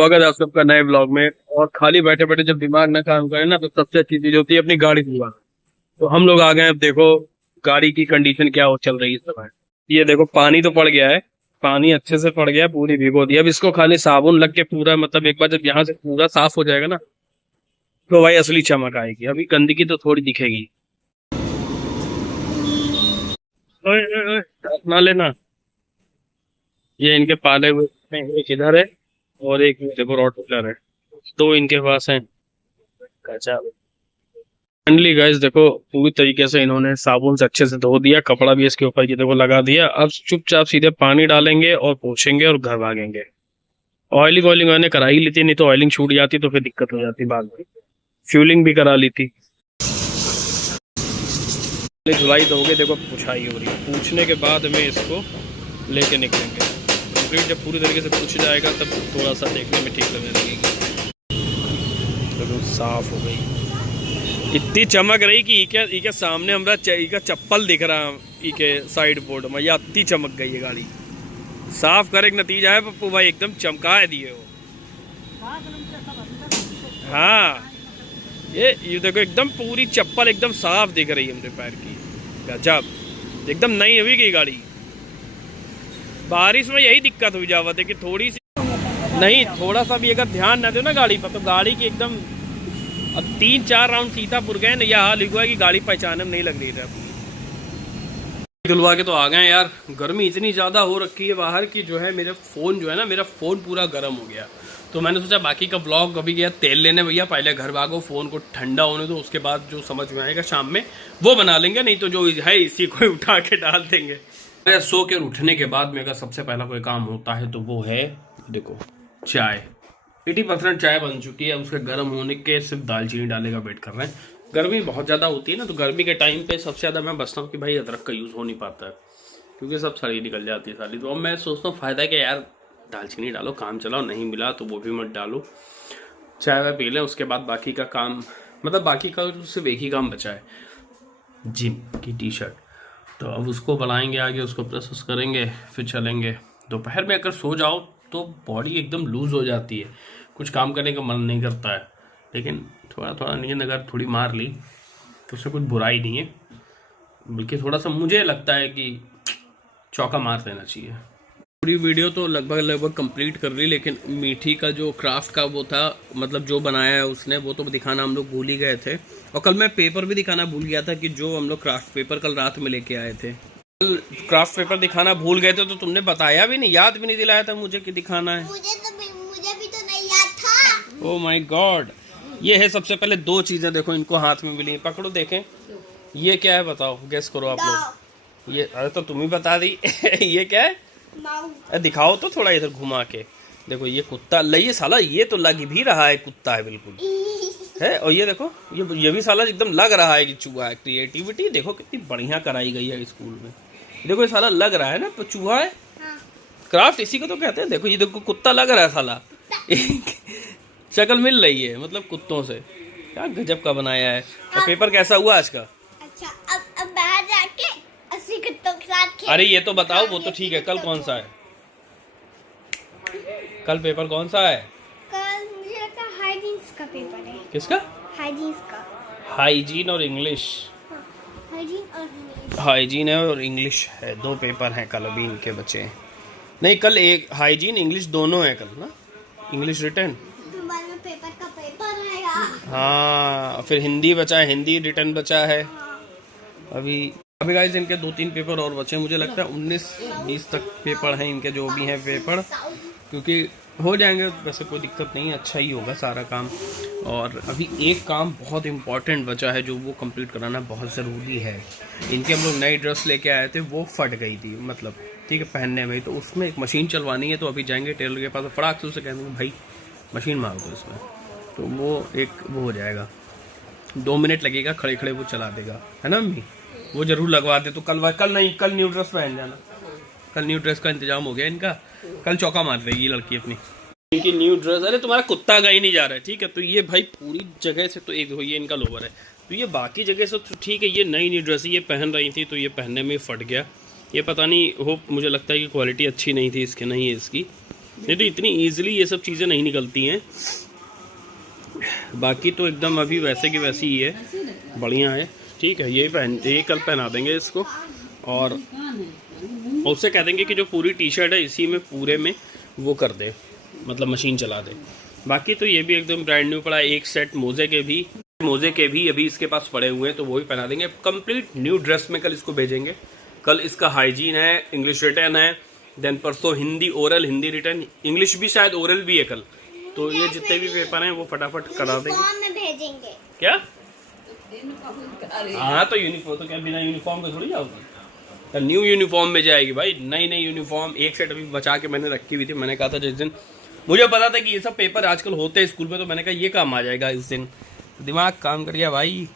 स्वागत है आप सबका नए ब्लॉग में। और खाली बैठे बैठे जब दिमाग ना काम करे ना तो सबसे अच्छी चीज होती है अपनी गाड़ी धुलवाना। तो हम लोग आ गए। अब देखो गाड़ी की कंडीशन क्या हो चल रही है इस समय। ये देखो पानी तो पड़ गया है, पानी अच्छे से पड़ गया है, पूरी भिगो दी। अब इसको खाली साबुन लग के पूरा मतलब एक बार जब यहाँ से पूरा साफ हो जाएगा ना तो भाई असली चमक आएगी। अभी गंदगी तो थोड़ी दिखेगी। ओए, ओए, ओए, हाथ ना लेना। ये इनके पाले हुए हैं, एक इधर है और एक देखो रॉटवीलर है, दो इनके पास है। गजब। फाइनली गाइस देखो पूरी तरीके से इन्होंने साबुन से अच्छे से धो दिया, कपड़ा भी इसके ऊपर ये देखो लगा दिया। अब चुपचाप सीधे पानी डालेंगे और पोछेंगे और घर भागेंगे। ऑयलिंग ऑयलिंग मैंने करा ही ली थी, नहीं तो ऑयलिंग छूट जाती तो फिर दिक्कत हो जाती बाद में। फ्यूलिंग भी करा ली थी। धुलाई तो हो गई, देखो पुछाई हो रही है। पूछने के बाद में इसको लेके निकलेंगे। कंप्लीट जब पूरी तरीके से पूछ जाएगा तब थोड़ा सा देखने में ठीक लगने लगेगी। तो साफ हो गई, इतनी चमक रही कि इके सामने हमरा इका चप्पल दिख रहा इके साइड बोर्ड में। या इतनी चमक गई है गाड़ी। साफ करे नतीजा है पप्पू भाई, एकदम चमका दिए हो। हाँ ये देखो एकदम पूरी चप्पल एकदम साफ दिख रही है मेरे पैर की। गजब, एकदम नई हुई गई गाड़ी। बारिश में यही दिक्कत हुई जावत है कि थोड़ी सी नहीं, थोड़ा सा भी अगर ध्यान न दे ना गाड़ी पर तो गाड़ी की एकदम 3-4 राउंड सीतापुर गए ना, यह हाल हुआ कि गाड़ी पहचाने में नहीं लग रही थी। धुलवा के तो आ गए यार। गर्मी इतनी ज़्यादा हो रखी है बाहर की जो है मेरा फ़ोन पूरा गर्म हो गया। तो मैंने सोचा बाकी का ब्लॉग अभी गया तेल लेने भैया, पहले घर भागो फ़ोन को ठंडा होने दो, उसके बाद जो समझ में आएगा शाम में वो बना लेंगे, नहीं तो जो है इसी को उठा के डाल देंगे। सो के उठने के बाद मेरा सबसे पहला कोई काम होता है तो वो है देखो चाय। 80% चाय बन चुकी है, उसके गर्म होने के सिर्फ दालचीनी डालेगा वेट कर रहे हैं। गर्मी बहुत ज़्यादा होती है ना, तो गर्मी के टाइम पे सबसे ज़्यादा मैं बचता हूँ कि भाई अदरक का यूज़ हो नहीं पाता है क्योंकि सब सड़ी निकल जाती है सारी। तो अब मैं सोचता हूँ फ़ायदा क्या यार, दालचीनी डालो काम चलाओ, नहीं मिला तो वो भी मत डालो, चाय वाय पी लें। उसके बाद बाकी का काम मतलब बाकी का सिर्फ एक ही काम बचा है, जिम की टी शर्ट। तो अब उसको बनाएंगे आगे, उसको प्रोसेस करेंगे फिर चलेंगे। दोपहर में अगर सो जाओ तो बॉडी एकदम लूज़ हो जाती है, कुछ काम करने का मन नहीं करता है। लेकिन थोड़ा थोड़ा नींद अगर थोड़ी मार ली तो उससे कुछ बुराई नहीं है, बल्कि थोड़ा सा मुझे लगता है कि चौका मार देना चाहिए। पूरी वीडियो तो लगभग कंप्लीट कर ली, लेकिन मीठी का जो क्राफ्ट का वो था मतलब जो बनाया है उसने वो तो दिखाना हम लोग भूल ही गए थे। और कल मैं पेपर भी दिखाना भूल गया था कि जो हम लोग क्राफ्ट पेपर कल रात में लेके आए थे। कल क्राफ्ट पेपर दिखाना भूल गए थे तो तुमने बताया भी नहीं, याद भी नहीं दिलाया था मुझे कि दिखाना है। मुझे भी तो नहीं याद था। Oh my God. ये है सबसे पहले दो चीजें देखो इनको हाथ में मिली, पकड़ो देखें ये क्या है, बताओ गेस करो आप लोग। ये अरे तो तुम ही बता दी ये क्या है, दिखाओ तो थोड़ा इधर घुमा के। देखो ये कुत्ता, ये साला ये तो लग भी रहा है कुत्ता है बिल्कुल है। और ये देखो ये भी साला एकदम लग रहा है कि चूहा है। क्रिएटिविटी देखो कितनी बढ़िया कराई गई है स्कूल में। देखो ये साला लग रहा है ना तो चूहा है। क्राफ्ट इसी को तो कहते हैं। देखो ये देखो कुत्ता लग रहा है साला शक्ल मिल रही है मतलब कुत्तों से। क्या गजब का बनाया है। और पेपर कैसा हुआ आज का? अच्छा अब बाहर जाके 80 कुत्तों के साथ खेल। अरे ये तो बताओ, वो तो ठीक है, कल कौन सा है? कल पेपर कौन सा है? कल मुझे लगता है हाइजीन्स का पेपर है। किसका? हाइजीन्स का। हाइजीन और इंग्लिश। हाइजीन और इंग्लिश। हाइजीन है और इंग्लिश है, दो पेपर हैं कल अभी इनके बचे। नहीं कल एक हाइजीन इंग्लिश दोनों है कल ना, इंग्लिश रिटर्न। तुम्हारे में पेपर का पेपर रहेगा। हाँ फिर हिंदी बचा है, हिंदी रिटर्न बचा है। अभी गाइस इनके 2-3 पेपर और बचे। मुझे लगता है 19-20 तक पेपर हैं इनके, जो भी हैं पेपर, क्योंकि हो जाएंगे वैसे कोई दिक्कत नहीं है, अच्छा ही होगा सारा काम। और अभी एक काम बहुत इम्पॉर्टेंट बचा है जो वो कंप्लीट कराना बहुत ज़रूरी है। इनके हम लोग नई ड्रेस लेके आए थे, वो फट गई थी मतलब ठीक है पहनने में, तो उसमें एक मशीन चलवानी है। तो अभी जाएंगे टेलर के पास, फटाक से उसे कह देंगे भाई मशीन मार दो इसमें, तो वो एक वो हो जाएगा। 2 मिनट लगेगा, खड़े खड़े वो चला देगा, है ना मम्मी? वो जरूर लगवा दे। तो कल न्यू ड्रेस पहन जाना। कल न्यू ड्रेस का इंतजाम हो गया इनका, कल चौका मार देगी लड़की अपनी। इनकी न्यू ड्रेस, अरे तुम्हारा कुत्ता गा ही नहीं जा रहा है ठीक है। तो ये भाई पूरी जगह से तो एक ये इनका लोवर है, तो ये बाकी जगह से तो ठीक है। ये नई न्यू ड्रेस ये पहन रही थी तो ये पहनने में फट गया। ये पता नहीं हो, मुझे लगता है कि क्वालिटी अच्छी नहीं थी इसके, नहीं है इसकी। नहीं तो इतनी इजीली ये सब चीज़ें नहीं निकलती हैं। बाकी तो एकदम अभी वैसे की वैसी ही है, बढ़िया है। ठीक है, ये कल पहना देंगे इसको, और उससे कह देंगे कि जो पूरी टी शर्ट है इसी में पूरे में वो कर दे, मतलब मशीन चला दे। बाकी तो ये भी एकदम ब्रांड न्यू पड़ा है। एक सेट मोजे के भी अभी इसके पास पड़े हुए हैं, तो वो भी पहना देंगे। कंप्लीट न्यू ड्रेस में कल इसको भेजेंगे। कल इसका हाइजीन है, इंग्लिश रिटर्न है, देन परसों Hindi oral, Hindi return, English भी शायद ओरल भी है कल। तो ये जितने भी पेपर हैं वो फटाफट करा देंगे। यूनिफॉर्म में भेजेंगे क्या? हाँ तो यूनिफॉर्म तो क्या बिना यूनिफॉर्म के थोड़ी जाओगी? तो न्यू यूनिफॉर्म में जाएगी भाई, नई यूनिफॉर्म। एक सेट अभी बचा के मैंने रखी हुई थी। मैंने कहा था जिस दिन मुझे पता था कि ये सब पेपर आजकल होते हैं स्कूल में, तो मैंने कहा ये काम आ जाएगा इस दिन। दिमाग काम कर गया भाई।